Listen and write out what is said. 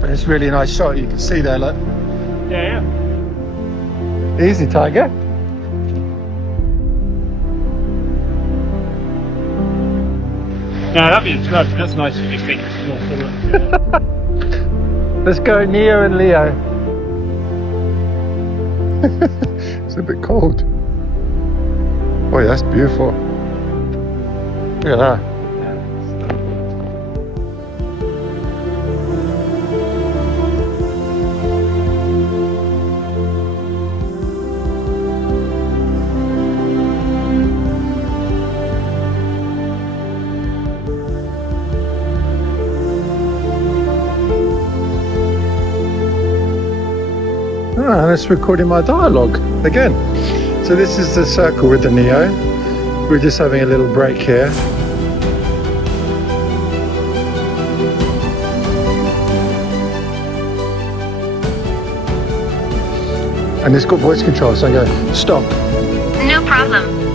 But it's really a nice shot. You can see there, look. Yeah. Easy, Tiger. No, that's nice. Let's go, Neo and Leo. It's a bit cold. Oh, yeah, that's beautiful. Look at that. Ah, and it's recording my dialogue again. So this is the circle with the Neo. We're just having a little break here. And it's got voice control, so I go, stop. No problem.